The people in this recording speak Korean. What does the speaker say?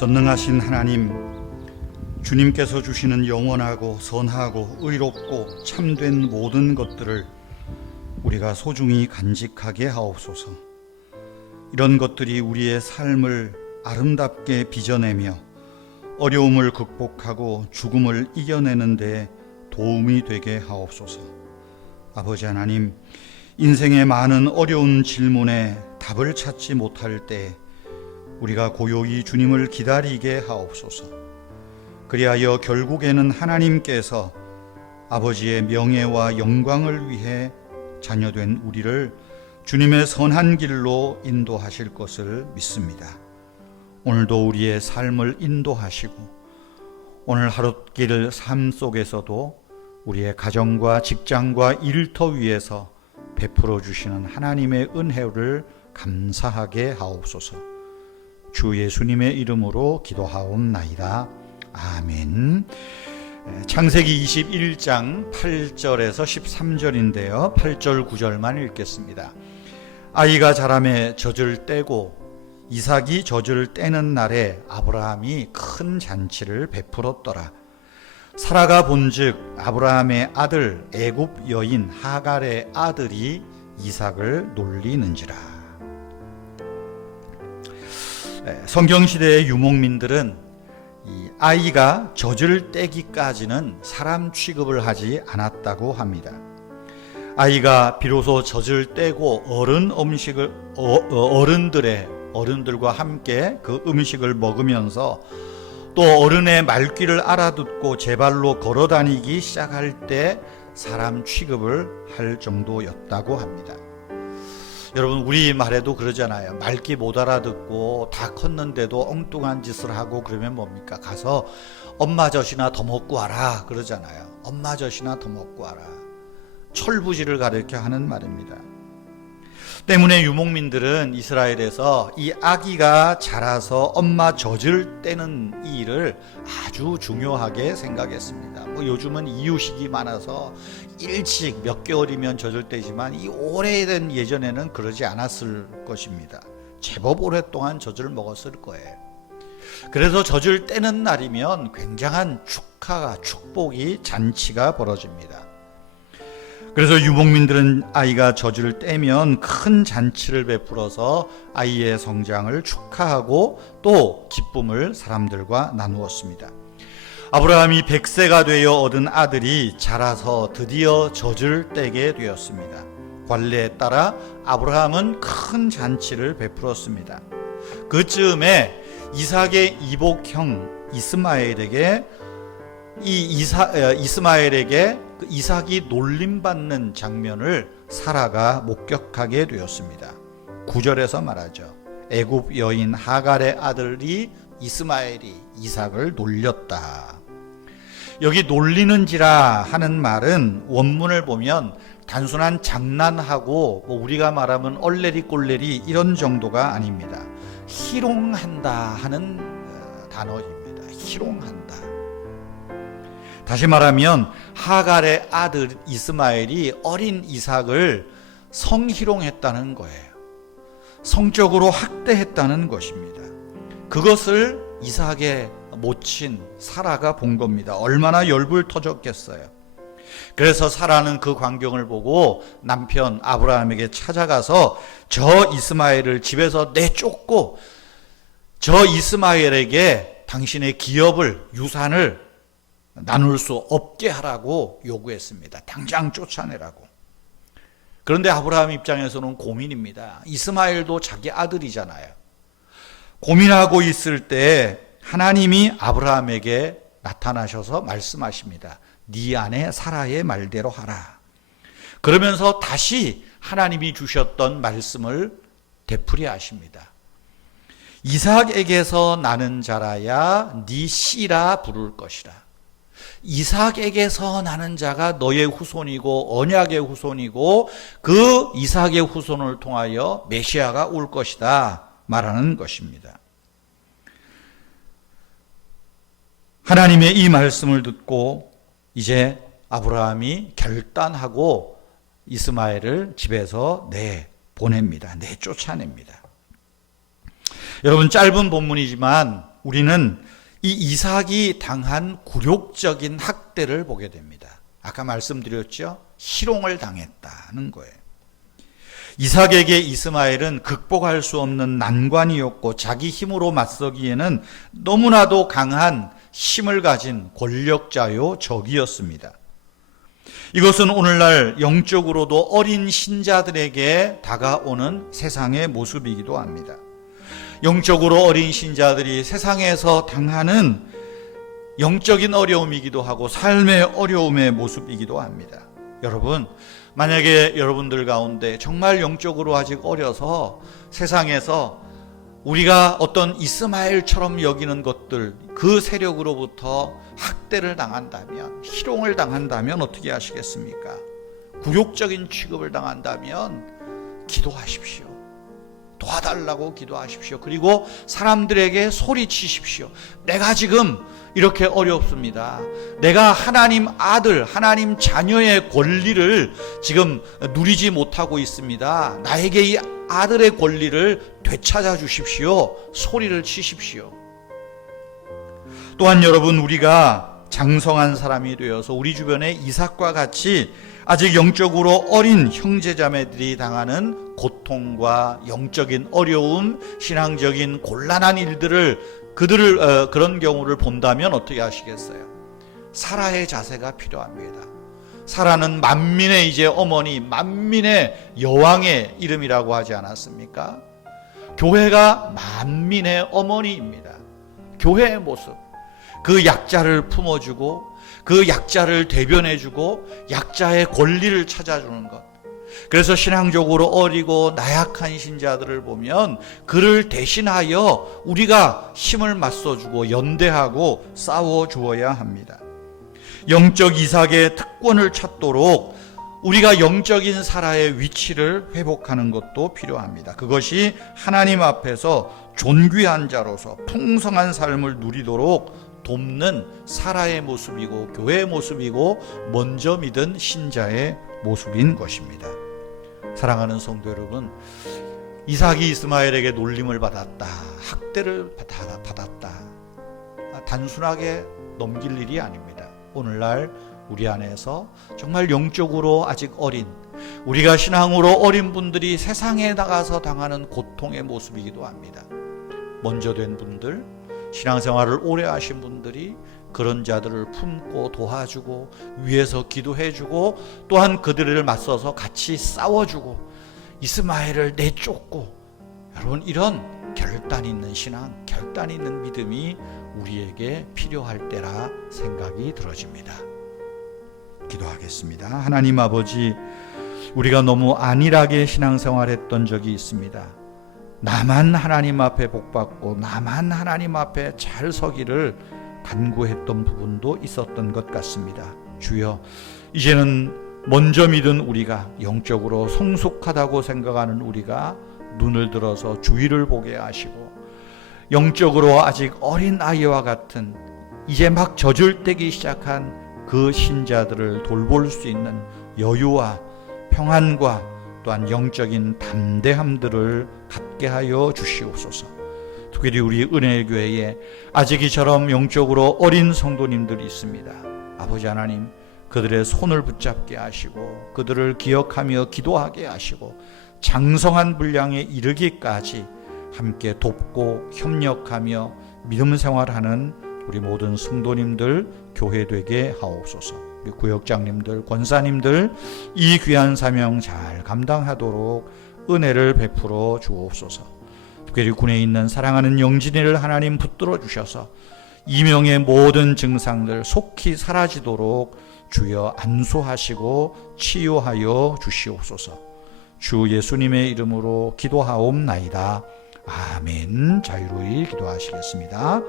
전능하신 하나님, 주님께서 주시는 영원하고 선하고 의롭고 참된 모든 것들을 우리가 소중히 간직하게 하옵소서. 이런 것들이 우리의 삶을 아름답게 빚어내며 어려움을 극복하고 죽음을 이겨내는 데 도움이 되게 하옵소서. 아버지 하나님, 인생의 많은 어려운 질문에 답을 찾지 못할 때 우리가 고요히 주님을 기다리게 하옵소서. 그리하여 결국에는 하나님께서 아버지의 명예와 영광을 위해 자녀된 우리를 주님의 선한 길로 인도하실 것을 믿습니다. 오늘도 우리의 삶을 인도하시고 오늘 하루길 삶 속에서도 우리의 가정과 직장과 일터 위에서 베풀어 주시는 하나님의 은혜를 감사하게 하옵소서. 주 예수님의 이름으로 기도하옵나이다. 아멘. 창세기 21장 8절에서 13절인데요. 8절 9절만 읽겠습니다. 아이가 자라매 젖을 떼고 이삭이 젖을 떼는 날에 아브라함이 큰 잔치를 베풀었더라. 사라가 본즉 아브라함의 아들 애굽 여인 하갈의 아들이 이삭을 놀리는지라. 성경시대의 유목민들은 이 아이가 젖을 떼기까지는 사람 취급을 하지 않았다고 합니다. 아이가 비로소 젖을 떼고 어른들과 함께 그 음식을 먹으면서 또 어른의 말귀를 알아듣고 제 발로 걸어다니기 시작할 때 사람 취급을 할 정도였다고 합니다. 여러분, 우리 말에도 그러잖아요. 말귀 못 알아듣고 다 컸는데도 엉뚱한 짓을 하고 그러면 뭡니까? 가서 엄마 젖이나 더 먹고 와라 그러잖아요. 엄마 젖이나 더 먹고 와라. 철부지를 가르쳐 하는 말입니다. 때문에 유목민들은 이스라엘에서 이 아기가 자라서 엄마 젖을 떼는 이 일을 아주 중요하게 생각했습니다. 요즘은 이유식이 많아서 일찍 몇 개월이면 젖을 떼지만 이 오래된 예전에는 그러지 않았을 것입니다. 제법 오랫동안 젖을 먹었을 거예요. 그래서 젖을 떼는 날이면 굉장한 축복이 잔치가 벌어집니다. 그래서 유목민들은 아이가 젖을 떼면 큰 잔치를 베풀어서 아이의 성장을 축하하고 또 기쁨을 사람들과 나누었습니다. 아브라함이 100세가 되어 얻은 아들이 자라서 드디어 젖을 떼게 되었습니다. 관례에 따라 아브라함은 큰 잔치를 베풀었습니다. 그쯤에 이삭의 이복형 이스마엘에게 이삭이 놀림받는 장면을 사라가 목격하게 되었습니다. 9절에서 말하죠. 애굽 여인 하갈의 아들이 이스마엘이 이삭을 놀렸다. 여기 놀리는지라 하는 말은 원문을 보면 단순한 장난하고 우리가 말하면 얼레리 꼴레리 이런 정도가 아닙니다. 희롱한다 하는 단어입니다. 희롱한다. 다시 말하면 하갈의 아들 이스마엘이 어린 이삭을 성희롱했다는 거예요. 성적으로 학대했다는 것입니다. 그것을 이삭의 모친 사라가 본 겁니다. 얼마나 열불 터졌겠어요. 그래서 사라는 그 광경을 보고 남편 아브라함에게 찾아가서 저 이스마엘을 집에서 내쫓고 저 이스마엘에게 당신의 기업을 유산을 나눌 수 없게 하라고 요구했습니다. 당장 쫓아내라고. 그런데 아브라함 입장에서는 고민입니다. 이스마엘도 자기 아들이잖아요. 고민하고 있을 때 하나님이 아브라함에게 나타나셔서 말씀하십니다. 네 아내 사라의 말대로 하라. 그러면서 다시 하나님이 주셨던 말씀을 되풀이하십니다. 이삭에게서 나는 자라야 네 씨라 부를 것이라. 이삭에게서 나는 자가 너의 후손이고 언약의 후손이고 그 이삭의 후손을 통하여 메시아가 올 것이다 말하는 것입니다. 하나님의 이 말씀을 듣고 이제 아브라함이 결단하고 이스마엘을 집에서 내보냅니다. 내쫓아냅니다. 여러분, 짧은 본문이지만 우리는 이 이삭이 당한 굴욕적인 학대를 보게 됩니다. 아까 말씀드렸죠? 희롱을 당했다는 거예요. 이삭에게 이스마엘은 극복할 수 없는 난관이었고 자기 힘으로 맞서기에는 너무나도 강한 힘을 가진 권력자요 적이었습니다. 이것은 오늘날 영적으로도 어린 신자들에게 다가오는 세상의 모습이기도 합니다. 영적으로 어린 신자들이 세상에서 당하는 영적인 어려움이기도 하고 삶의 어려움의 모습이기도 합니다. 여러분, 만약에 여러분들 가운데 정말 영적으로 아직 어려서 세상에서 우리가 어떤 이스마엘처럼 여기는 것들, 그 세력으로부터 학대를 당한다면, 희롱을 당한다면 어떻게 하시겠습니까? 굴욕적인 취급을 당한다면 기도하십시오. 도와달라고 기도하십시오. 그리고 사람들에게 소리치십시오. 내가 지금 이렇게 어렵습니다. 내가 하나님 아들, 하나님 자녀의 권리를 지금 누리지 못하고 있습니다. 나에게 이 아들의 권리를 되찾아 주십시오. 소리를 치십시오. 또한 여러분, 우리가 장성한 사람이 되어서 우리 주변에 이삭과 같이 아직 영적으로 어린 형제자매들이 당하는 고통과 영적인 어려움, 신앙적인 곤란한 일들을 그런 경우를 본다면 어떻게 하시겠어요? 사라의 자세가 필요합니다. 사라는 만민의 이제 어머니, 만민의 여왕의 이름이라고 하지 않았습니까? 교회가 만민의 어머니입니다. 교회의 모습, 그 약자를 품어주고 그 약자를 대변해주고 약자의 권리를 찾아주는 것. 그래서 신앙적으로 어리고 나약한 신자들을 보면 그를 대신하여 우리가 힘을 맞서주고 연대하고 싸워주어야 합니다. 영적 이삭의 특권을 찾도록 우리가 영적인 사라의 위치를 회복하는 것도 필요합니다. 그것이 하나님 앞에서 존귀한 자로서 풍성한 삶을 누리도록 돕는 사라의 모습이고 교회의 모습이고 먼저 믿은 신자의 모습인 것입니다. 사랑하는 성도 여러분, 이삭이 이스마엘에게 놀림을 받았다, 학대를 받았다, 단순하게 넘길 일이 아닙니다. 오늘날 우리 안에서 정말 영적으로 아직 어린, 우리가 신앙으로 어린 분들이 세상에 나가서 당하는 고통의 모습이기도 합니다. 먼저 된 분들, 신앙생활을 오래 하신 분들이 그런 자들을 품고 도와주고 위에서 기도해주고 또한 그들을 맞서서 같이 싸워주고 이스마엘을 내쫓고, 여러분, 이런 결단 있는 신앙, 결단 있는 믿음이 우리에게 필요할 때라 생각이 들어집니다. 기도하겠습니다. 하나님 아버지, 우리가 너무 안일하게 신앙생활했던 적이 있습니다. 나만 하나님 앞에 복받고 나만 하나님 앞에 잘 서기를 간구했던 부분도 있었던 것 같습니다. 주여, 이제는 먼저 믿은 우리가, 영적으로 성숙하다고 생각하는 우리가 눈을 들어서 주위를 보게 하시고, 영적으로 아직 어린 아이와 같은 이제 막 젖을떼기 시작한 그 신자들을 돌볼 수 있는 여유와 평안과 또한 영적인 담대함들을 갖게 하여 주시옵소서. 특별히 우리 은혜의 교회에 아직 이처럼 영적으로 어린 성도님들이 있습니다. 아버지 하나님, 그들의 손을 붙잡게 하시고 그들을 기억하며 기도하게 하시고 장성한 분량에 이르기까지 함께 돕고 협력하며 믿음 생활하는 우리 모든 성도님들 교회 되게 하옵소서. 우리 구역장님들, 권사님들 이 귀한 사명 잘 감당하도록 은혜를 베풀어 주옵소서. 특별히 군에 있는 사랑하는 영진이를 하나님 붙들어 주셔서 이명의 모든 증상들 속히 사라지도록 주여 안수하시고 치유하여 주시옵소서. 주 예수님의 이름으로 기도하옵나이다. 아멘. 자유로이 기도하시겠습니다.